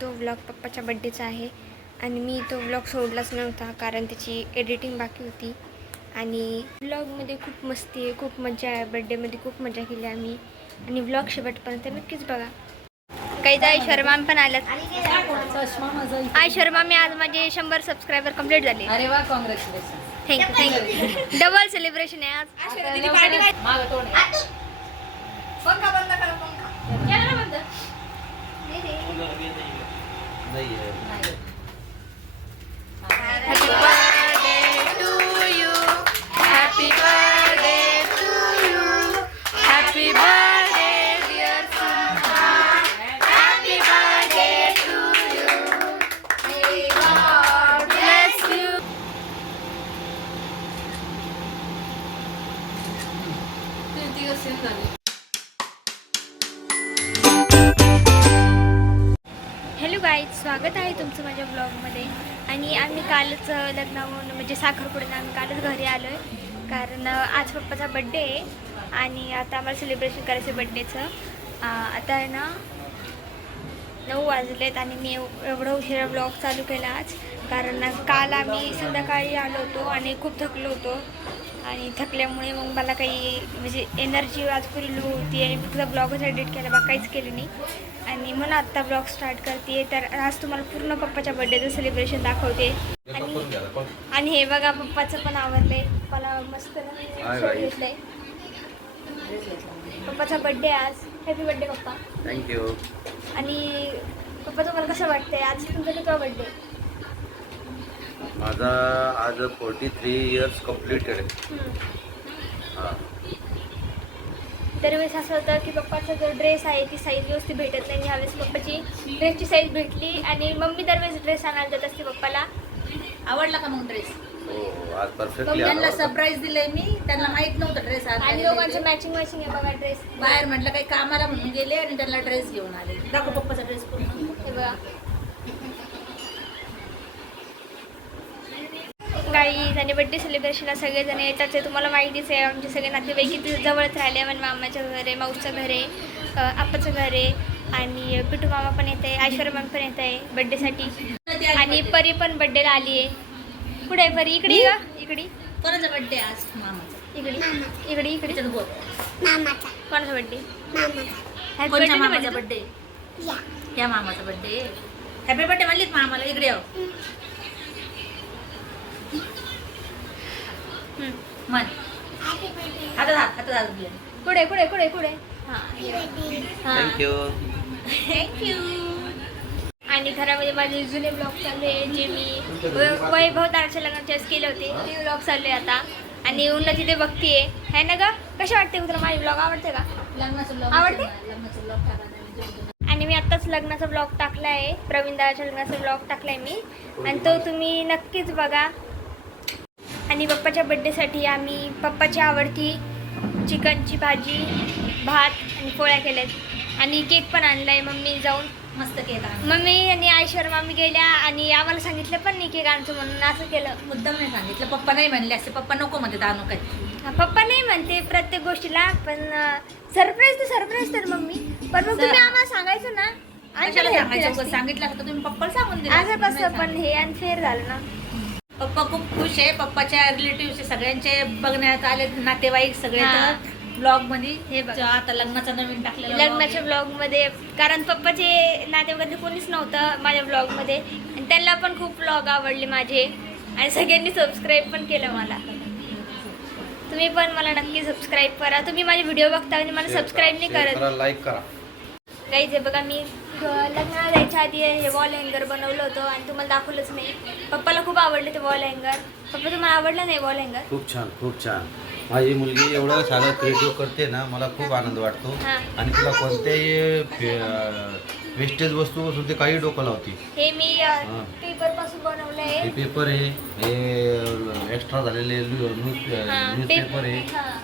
तो व्लॉग पप्पाच्या बड्डेचा आहे आणि मी तो व्लॉग सोडलाच नव्हता कारण त्याची एडिटिंग बाकी होती. आणि व्लॉगमध्ये खूप मस्ती आहे, खूप मजा आहे. बड्डेमध्ये खूप मजा केली आम्ही आणि व्लॉग शेवटपर्यंत नक्कीच बघा. काही तर ऐश्वर्या पण आल्यात. ऐश्वर्या आज माझे 100 सबस्क्रायबर कंप्लीट झाले. अरे वा, कॉंग्रॅच्युलेशन. थँक्यू. डबल सेलिब्रेशन आहे आज. Happy birthday to you. Happy birthday to you. Happy birthday dear Sunha. Happy birthday to you. May God bless you. Hello guys, स्वागत आहे तुमचं माझ्या ब्लॉगमध्ये. आणि आम्ही कालच लग्नावरून म्हणजे साखरपुड्यानं आम्ही कालच घरी आलो आहे कारण आज पप्पाचा बड्डे आहे आणि आता आम्हाला सेलिब्रेशन करायचं आहे बड्डेचं. आता आहे ना 9 वाजलेत आणि मी एवढं उशिरा ब्लॉग चालू केला आज कारण काल आम्ही संध्याकाळी आलो होतो आणि खूप थकलो होतो आणि थकल्यामुळे मग मला काही म्हणजे एनर्जी आज पुरी लो होती आणि फक्त ब्लॉगच एडिट केला, बा काहीच केलं नाही. आणि म्हणून आत्ता ब्लॉग स्टार्ट करते. तर आज तुम्हाला पूर्ण पप्पाच्या बड्डेचं सेलिब्रेशन दाखवते. आणि हे बघा पप्पाचं पण आवडलंय, पप्पाला मस्त घेतलंय. पप्पाचा बड्डे आज. हॅपी बड्डे पप्पा. थँक्यू. आणि पप्पा तुम्हाला कसं वाटतंय आज तुमचा कितवा बड्डे? माझा आज 43 इयर्स कम्प्लीटेड आहे. हां. दरवेळेस असं होतं की पप्पाचा जो ड्रेस आहे ती साईज व्यवस्थित भेटत नाही. ह्यावेळेस पप्पाची ड्रेसची साईज भेटली आणि मम्मी दरवेळेस ड्रेस आणायला जात असते पप्पाला. आवडला का मग ड्रेस? हो, आज परफेक्टली त्यांना आला. सरप्राईज दिलंय मी, त्यांना माहित नव्हतं ड्रेस. आणि दोघांचं मॅचिंग आहे बघा ड्रेस. बाहेर म्हटलं काही कामाला म्हणून गेले आणि त्यांना ड्रेस घेऊन आले. दाखव पप्पाचा ड्रेस पूर्ण. हे बघा गाईज. आणि बड्डे सेलिब्रेशनला सगळेजण येतात ते तुम्हाला माहितीच आहे. आमचे सगळे नातेवाईक इथे जवळच राहिले. म्हणजे मामाचं घर आहे, माऊचं घर आहे, आप्पाचं घर आहे आणि पिटू मामा पण येत आहे, ऐश्वर्या मामा पण येत आहे बड्डेसाठी. आणि परी पण बड्डेला आली आहे. कुठे आहे परी? इकडे का? इकडे. कोणाचा बड्डे आज? मामाचा. इकडे इकडे इकडे. बोल. मामाचा. कोणाचा बड्डे? हॅपी कोणत्या बड्डे मामाचा बड्डे? या मामाचा बड्डे. हॅपी बड्डे म्हणलीत मामाला. इकडे याव मन. हातात कुठे कुठे कुठे कुठे? थँक्यू. थँक्यू. आणि घरामध्ये माझे जुने ब्लॉग चालू आहे जे मी वैभव तारच्या लग्नाच्या केले होते ते ब्लॉग चालू आहे आता. आणि उन्नती ते बघतीये है ना ग? कसे वाटते तुला माझे ब्लॉग? आवडते का? लग्नाचा ब्लॉग आवडते? लग्नाचा ब्लॉग टाका. आणि मी आत्ताच लग्नाचा ब्लॉग टाकला आहे, प्रवीण दादाच्या लग्नाचा ब्लॉग टाकला आहे मी आणि तो तुम्ही नक्कीच बघा. आणि पप्पाच्या बड्डेसाठी आम्ही पप्पाची आवडती चिकनची भाजी, भात आणि पोळ्या केल्यात आणि केक पण आणला आहे. मम्मी जाऊन मस्त केक आणला. मम्मी आणि ऐश्वर्या मामी गेल्या आणि आम्हाला सांगितलं पण नाही केक आणायचं म्हणून. असं केलं. मुद्दाम नाही सांगितलं. पप्पा नाही म्हणले असते. पप्पा नको म्हणते आणू काय. पप्पा नाही म्हणते प्रत्येक गोष्टीला, पण सरप्राईज तर मम्मी. पण मग तुम्ही आम्हाला सांगायचं ना. कशाला सांगायचं? सांगितलं असतं तुम्ही पप्पाला सांगून दिलं. असं कसं? पण हे अनफेअर झालं ना. पप्पा खूप खुश आहे. पप्पाच्या रिलेटिव्ह सगळ्यांचे बघण्यात आले, नातेवाईक सगळे ब्लॉग मध्ये. हे बघा आता लग्नाचा नवीन टाकलेला लग्नाच्या ब्लॉग मध्ये, कारण पप्पाचे नातेवाईकांचे कोणीच नव्हतं माझ्या ब्लॉग मध्ये आणि त्यांना पण खूप ब्लॉग आवडले माझे आणि सगळ्यांनी सबस्क्राईब पण केलं मला. तुम्ही पण मला नक्की सबस्क्राईब करा. तुम्ही माझे व्हिडिओ बघता आणि मला सबस्क्राईब नाही करत. लाईक करा. काहीच आहे बघा, मी लग्नाला जायच्या आधी हे वॉल हँगर बनवलं होतं आणि तुम्हाला दाखवलंच नाही. पप्पाला खूप आवडले ते वॉल हँगर. पप्पा तुम्हाला आवडलं नाही वॉल हँगर? खूप छान, खूप छान. माझी मुलगी एवढं सारं क्रिएटिव्ह करते ना, मला खूप आनंद वाटतो. आणि तिला कोणत्याही वेस्टेज वस्तूपासून ते काही डोकं लावते. हे मी पेपर पासून बनवलं आहे. हे पेपर आहे, हे एक्स्ट्रा झालेले न्यूजपेपर आहे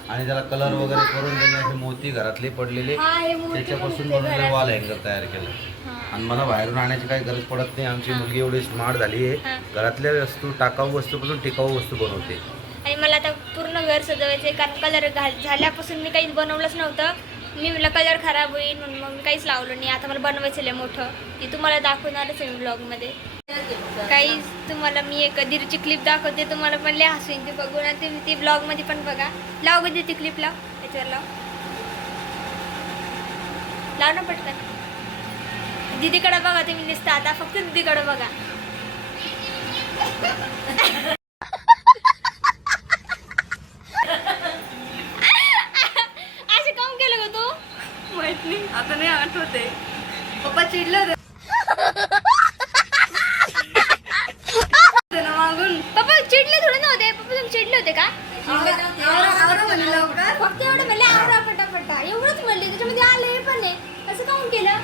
आणि त्याला कलर वगैरे करून त्याने असे मोती घरातले पडलेले त्याच्यापासून बनवलेलं वॉल हँगर तयार केलं. आणि मला बाहेरून आणायची काही गरज पडत नाही. आमची मुलगी एवढी स्मार्ट झाली आहे, घरातल्या वस्तू टाकाऊ वस्तूपासून टिकाऊ वस्तू बनवते. आणि मला आता पूर्ण घर सजवायचं आहे कारण कलर झाल्यापासून मी काहीच बनवलंच नव्हतं. मी म्हटलं कलर खराब होईल म्हणून मग मी काहीच लावलं नाही. आता मला बनवायचं आहे मोठं, ती तुम्हाला दाखवणारच आहे मी ब्लॉगमध्ये. काही तुम्हाला मी एक दीरची क्लिप दाखवते, तुम्हाला पण लय हसू येईल ते बघून. आणि तुम्ही ती ब्लॉगमध्ये पण बघा. लाव कधी ती क्लिप लाव, त्याच्यावर लाव ना पटकन. दीदीकडे बघा तुम्ही नुसतं, आता फक्त दीदीकडे बघा. असं काम केलं का तू? माहित नाही, आता नाही आठवते. पप्पा चिडले होते ना मागून. पप्पा चिडले थोडे नव्हते. पप्पा तुम्ही चिडले होते का? आवरा म्हणलं लवकर. फक्त एवढं म्हणले आवरा पटापटा, एवढंच म्हणले. त्याच्यामध्ये आले पण नाही. असं काऊन केलं?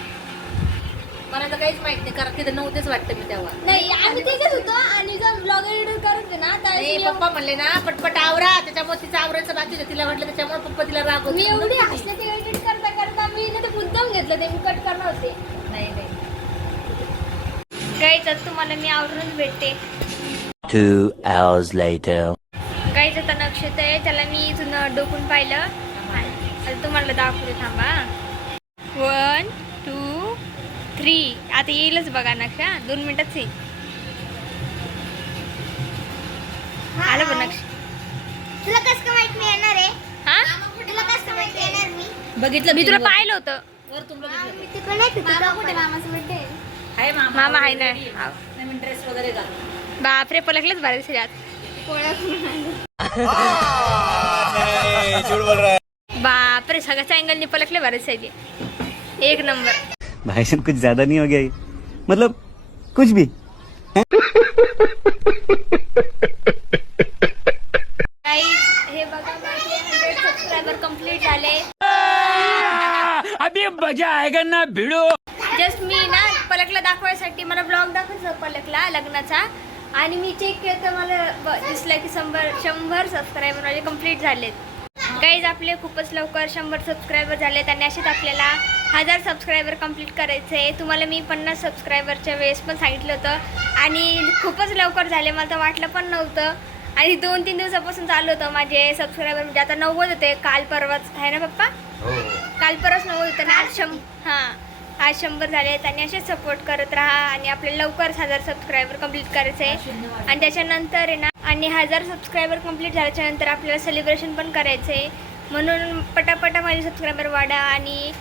मला तर काहीच माहित नाही, कारण तिथं नव्हतेच वाटतं मी तेव्हा. नाही आम्ही तिथेच होतो आणि जर ब्लॉग एडिट करत होते ना नाही, पप्पा म्हणले ना पटपट आवरा, त्याच्यामुळे तिचं आवरायचं बाकी होतं. तिला म्हटलं त्याच्यामुळे पप्पा तिला राग होता. मी एवढी हसले ते एडिट करता करता मी ना ते मुद्दाम घेतलं, ते मी कट करणार होते. नाही नाही गाईच आता तुम्हाला मी आवरूनच भेटते. 2 hours later. गाईच आता नक्षत्र आहे, त्याला मी इथून डोकून पाहिलं. आता तुम्हाला दाखवते, थांबा. 1 2 3 आता येईलच बघा नक्षा. 2 मिनिटात येईल. आलं पण नक्ष. तुला कसं काय माहित मी येणार आहे? हा तुला कसं काय माहित येणार मी? बघितलं मी तुला वर. पाहिलं होतं. वर तुम्ही बघितलं. मी तिकडे नाही होते का? कुठे मामाचा बर्थडे? हाय मामा आहे ना. नवीन ड्रेस वगैरे घाल. बापरे, पलकलेच भारी दिसले आज. बापरे, सगळ्याच्या अँगलनी पलकले भारी दिसायचे. एक नंबर. भाई साहब कुछ ज्यादा नहीं हो गया ये? मतलब कुछ भी. Guys, हे बघा माझे 100 सबस्क्रायबर कंप्लीट झाले. अभी मजा आएगा ना भिड़ो. जस्ट मी ना पलकला दाखवायसाठी मला ब्लॉग दाखवायचा पलकला लग्नाचा, आणि मी चेक केलं तर मला दिसलं की 100 सबस्क्रायबर माझे कंप्लीट झालेत. गाईज आपले खूपच लवकर 100 सबस्क्रायबर झालेत आणि असेच आपल्याला 1000 सबस्क्रायबर कंप्लीट करायचे. तुम्हाला मी 50 सबस्क्रायबरच्या वेळेस पण सांगितलं होतं आणि खूपच लवकर झाले, मला तर वाटलं पण नव्हतं. आणि 2-3 दिवसापासून चालू होतं माझे सबस्क्रायबर, म्हणजे आता 90 होते. काल परवाच आहे ना पप्पा? हो काल परवाच 90 होतं ना, आज 100 झालेत. आणि असेच सपोर्ट करत राहा आणि आपल्याला लवकर 1000 सबस्क्रायबर कंप्लीट करायचं आहे. आणि त्याच्यानंतर आहे ना, आणि 1000 सबस्क्रायबर कंप्लीट झाल्याच्या नंतर आपल्याला सेलिब्रेशन पण करायचं आहे. म्हणून पटापटा माझे सबस्क्रायबर वाढा. आणि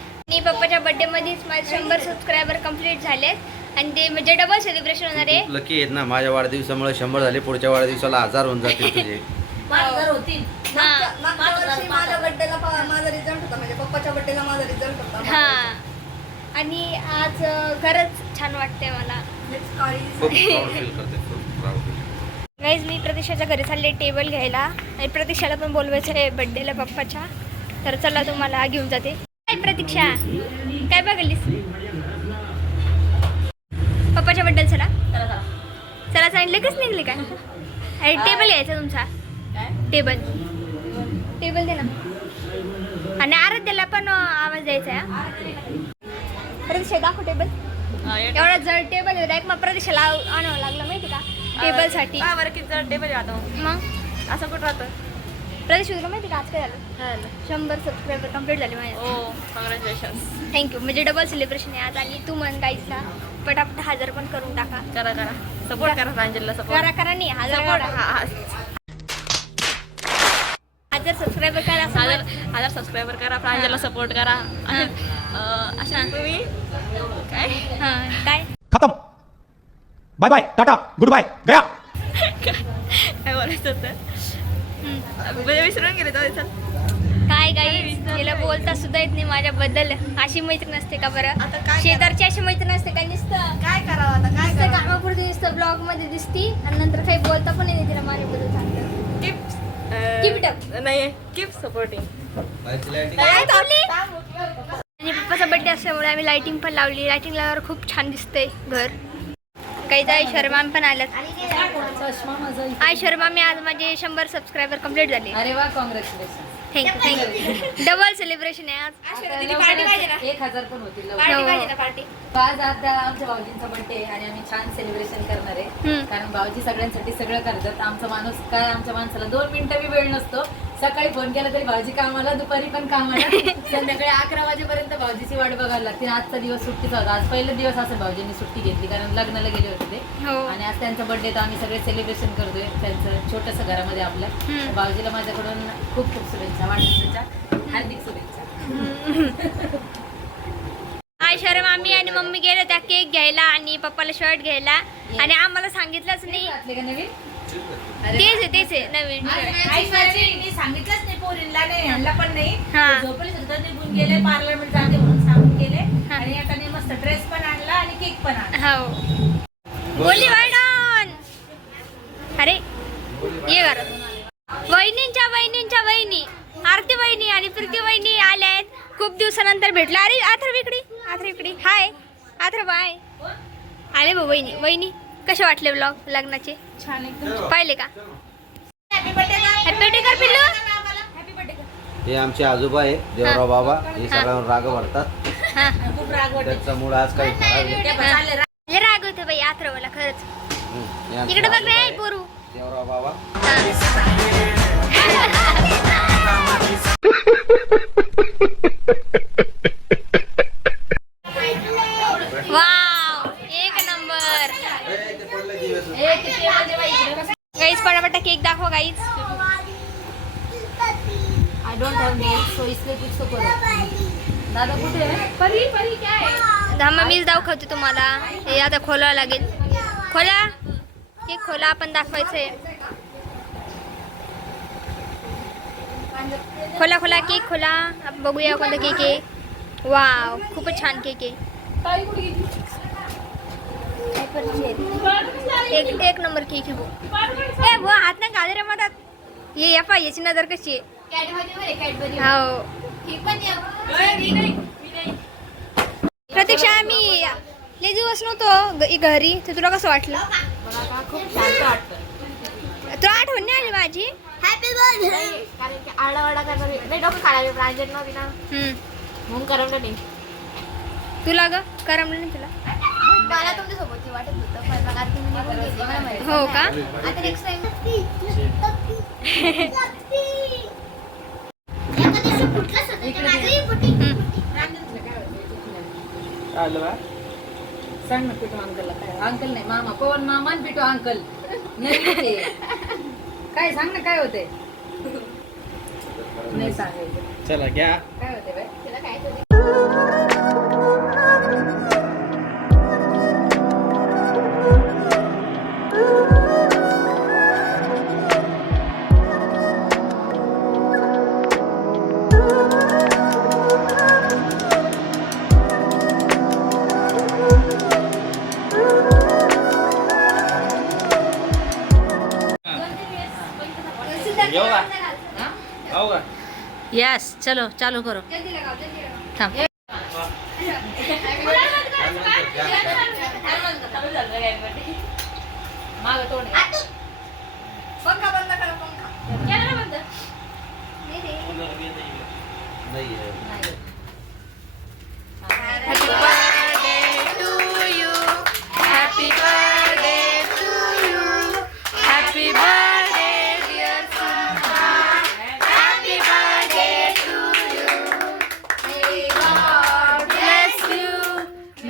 पप्पाच्या बड्डेमध्येच माझे 100 सबस्क्रायबर कंप्लीट झालेत आणि ते म्हणजे डबल सेलिब्रेशन होणार आहे. लकी आहेत ना, माझ्या वाढदिवसामुळे 100 झाले, पुढच्या वाढदिवसाला 1000 होऊन जातील तुझे. 5000 होतील. मागच्या वर्षी माझ्या बर्थडेला माझा रिझल्ट होता, म्हणजे पप्पाच्या बर्थडेला माझा रिझल्ट होता. हां, आणि आज खरंच छान वाटते मला. खूप proud feel करते, खूप proud feel. गाईज मी प्रतीक्षाच्या घरी चालले टेबल घ्यायला आणि प्रतीक्षाला पण बोलवायचं आहे बड्डेला पप्पाच्या. तर चला तुम्हाला घेऊन जाते. काय प्रतीक्षा, काय बघलीस पप्पाच्या बड्डेला? चला चला सांगितलं लगेच निघले काय? अरे टेबल घ्यायचा तुमचा. टेबल दे ना. आणि आराध्याला पण आवाज द्यायचा आहे. प्रतीक्षा दाखव टेबल. एवढा जर टेबल आहे मग प्रतीक्षाला आणावं लागलं माहिती का टेबलसाठी. टेबल मग असं कुठं राहतं? प्रदेश तुला माहिती का आज काय झालं? 100 सबस्क्रायबर कंप्लीट झाले माझे. कॉंग्रॅच्युलेशन. थँक्यू. म्हणजे डबल सेलिब्रेशन आहे आज. आणि तू म्हण गाईसला पटापट 1000 पण करून टाका. करा सपोर्ट करा प्रांजलला सपोर्ट. करा नाही 1000 सबस्क्रायबर करा. 1000 सबस्क्रायबर करा, प्रांजलला सपोर्ट करा. अशा तुम्ही काय काय खत्म. Bye bye, tata, goodbye, गया. काय बोलायचं होतं? विसरून गेले तो. काय गाईस, तिला बोलता सुद्धा येत नाही माझ्याबद्दल. अशी मैत्री नसते का बरं? आता काय शेजारची अशी मैत्री नसते का? नुसतं काय करावं आता? काय नुसतं कामापुरती नुसतं ब्लॉग मध्ये दिसती आणि नंतर काही बोलता पण येते तिला माझ्याबद्दल चांगलं. Tips Keep it up. नाही, कीप सपोर्टिंग. बाईची lighting. काय बोलली? आणि पप्पाचा बर्थडे असल्यामुळे आम्ही लाइटिंग पण लावली. लाइटिंग लावल्यावर खूप छान दिसतंय घर. काही तर शर्मा पण आल्यात. शर्मा मी आज माझे 100 सबस्क्रायबर कंप्लीट झाले. अरे वा, कॉंग्रॅच्युलेशन. थँक्यू. डबल सेलिब्रेशन आहे आज. 1000 पण होतील लवकर. पार्टी. आज आता आमच्या भाऊजींचा बर्थडे आणि आम्ही छान सेलिब्रेशन करणार आहे. कारण भाऊजी सगळ्यांसाठी सगळं करतात. आमचा माणूस काय, आमच्या माणसाला 2 मिनिटं बी वेळ नसतो. सकाळी फोन केला तरी भाऊजी कामाला, दुपारी पण कामाला, संध्याकाळी 11 वाजेपर्यंत भाऊजीची वाट बघायला लागते. आजचा दिवस सुट्टीचा होता. आज पहिला दिवस असं भाऊजींनी सुट्टी घेतली कारण लग्नाला गेले होते ते. हो. आणि आज त्यांचा बर्थडे तर आम्ही सगळे सेलिब्रेशन करतोय त्यांचं छोटंसं घरामध्ये आपल्या. तर भाऊजीला माझ्याकडून खूप खूप शुभेच्छा, वाढदिवसाच्या हार्दिक शुभेच्छा. आयशा मामी आणि मम्मी गेले त्या केक घ्यायला आणि पप्पाला शर्ट घ्यायला आणि आम्हाला सांगितलंच नाही. घातले का नवीन? तेच आहे नवीन shirt. आईशाची सांगितलंच नाही, पोरींला नाही, ह्यांना पण नाही. हा. झोपले सुद्धा निघून गेले, पार्लरमध्ये जाते म्हणून सांगून गेले. आणि आता मी मस्त ड्रेस पण आणला आणि केक पण आणला. हो. बोली वाईडॉन. अरे ये घरात. वहिनींच्या वहिनी आरती वहिनी आणि प्रीती वहिनी आल्या आहेत. खूप दिवसानंतर भेटला. अरे आथर्व इकडे हाय. आथर्व बाय. आले भाऊ वहिनी कसे वाटले ब्लॉग लग्नाचे? छान एकदम. पाहिले का? हॅपी बर्थडे कर पिल्लू. हे आमचे आजोबा आहे देवराव बाबा, हे सगळ्यांवर राग भरतात. हा. खूप राग वाटतो. त्यांचा मूड आज काही खराब आहे. लय राग होते बाई आथर्वला खरंच. हे आमचे इकडे बघ रे आजोबा पोरू. देवराव बाबा. वाव एक नंबर. गाईज पटापटा केक दाखवा guys. I don't have nails, so इसलिए कुछ तो करो. दादा कुठे आहे? परी काय आहे? धामा मीच दाखवते तुम्हाला. हे आता खोलावं लागेल. खोला केक खोला, आपण दाखवायचंय. खोला केक खोला. आपण बघूया कोणता केक आहे. वाव खूपच छान केक आहे. एक नंबर केक आहे वो हात ना गाजर रे मधात. ये या पाय याची नजर कशी आहे. हो प्रतीक्षा आम्ही लय दिवस नव्हतो घरी, तर तुला कसं वाटलं? खूप शांत वाटतं. तुला आठवण नाही आली माझी? Happy birthday. कारण की आरडाओरडा करणार नाही, डोकं काढायला प्रांजल नव्हती ना म्हणून करमलं नाही. तुला ग करमलं नाही तुला? मला तुमच्यासोबत वाटत होतं पण मग आता तुम्ही निघून गेले, मला माहिती. हो का? आता नेक्स्ट टाइम एका दिवशी फुटलंच होतं ते माझंही फुटलं. सांग ना पिटू अंकलला काय? अंकल नाही मामा, पवन मामा आणि पिटू अंकल. नवीन ते. काय सांग ना काय होते? नाही सांगायचं. चला क्या काय होते बाय? तुला काय होतं? यस चलो चालू करो. थांब. मागं तोंड आहे. पंखा बंद करा पंखा. केला ना बंद? नाही आहे. नाही. Happy birthday to you. Happy birthday to you. Happy birthday dear Sumha. Happy birthday to you. May God bless you.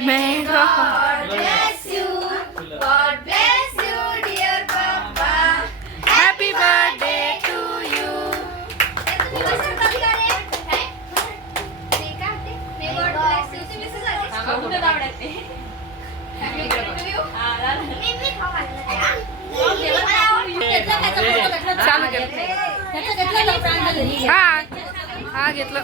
May God bless you. God bless you dear Papa. Happy birthday to you. हा घेतलं.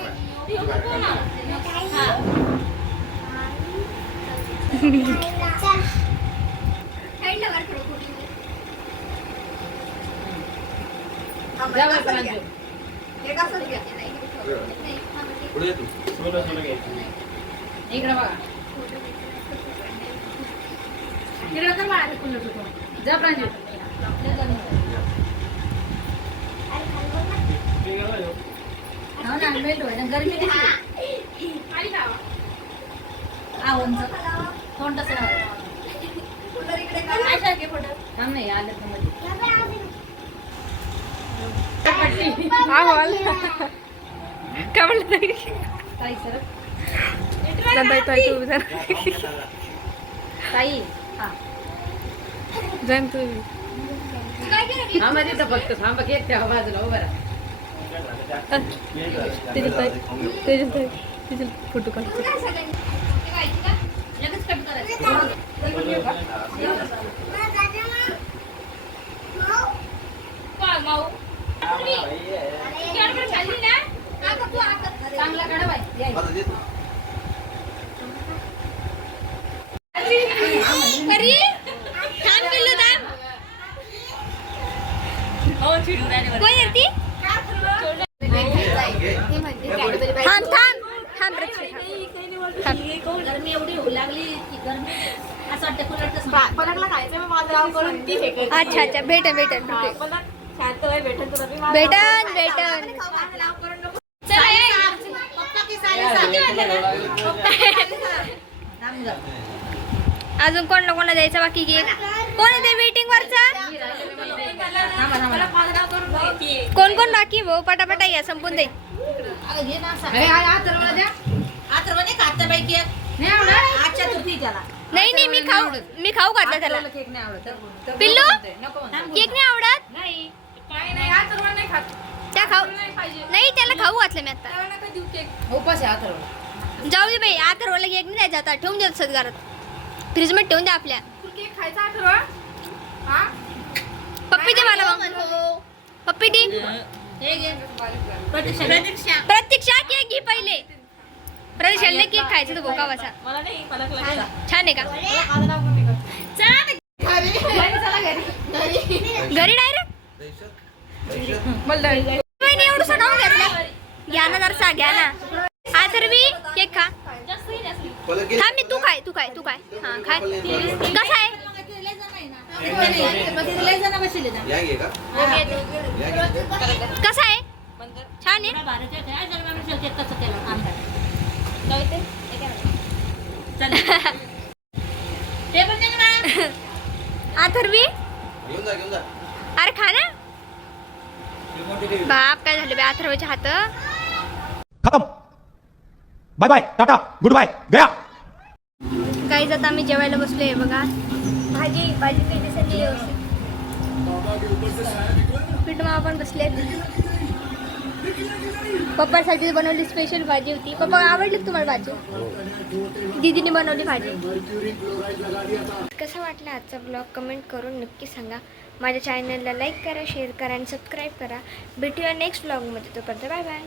पुढे ये तू. इकडे बघा. इकडे कर बाळा ते कुल्लू तू. जा प्रांजू. हो ना मेल्ट व्हायला गरमी दिसली. उंच तोंड तसं थांब नाही आलं तर मध्ये. हा बोल काय म्हणलं ताई सर ताई हा जाईन तू थांबा तिथं फक्त थांबा केक ठेवा बाजूला उभं राहा. तिचे फोटो काढतो चांगला काढा बाई या. थांब गरमी एवढी होऊ लागली की गरमी असं वाटतं कुलरचं पलकला खायचं मग माझं नाव करून ती हे करते. अच्छा भेटन पलक शांत होय भेटन तुला मी माझं भेटन नाव करून नको. अजून कोणाला द्यायचा बाकी केक कोण आहे ते वेटिंग वरचा कोण कोण बाकी भाऊ पटापटा या संपून दे नाही मी खाऊ घातला त्याला केक नाही आवडत पिल्लू नको म्हणतो. केक नाही आवडत नाही त्या खाऊ नाही त्याला खाऊ घातलं मी आता उपास आहे अथर्व. जाऊ दे बाई आता रोला केक नाही द्यायचा आता ठेवून द्या सदगारात फ्रीज मध्ये ठेवून द्या आपल्या केक खायचा अथर्व हा पप्पी दे मला मग पप्पी दे प्रतीक्षा केक घे पहिले प्रतीक्षाला केक खायचा तो भोकावाचा मला नाही पलकला छान आहे का घरी डायरेक्ट एवढं सगळं घेतलं घ्या ना जरसा घ्या ना हा तर मी केक खा थांब मी तू काय हा खाय कसा आहे कसा आहे छान आहे अथर्वी घेऊन जा अरे खा ना बाप काय झालं बे अथर्वच्या हात खत्म। Bye bye tata goodbye गया। काही जाता आम्ही जेवायला बसलोय बघा भाजी काही दिसत व्यवस्थित पीठ मामा पण बसले पप्पासाठी बनवली स्पेशल भाजी होती पप्पा आवडली का तुम्हाला भाजी दीदीने बनवली भाजी कसा वाटला आजचा ब्लॉग कमेंट करून नक्की सांगा माझ्या चॅनलला लाईक करा शेअर करा आणि सबस्क्राईब करा भेटूया नेक्स्ट ब्लॉगमध्ये तोपर्यंत बाय बाय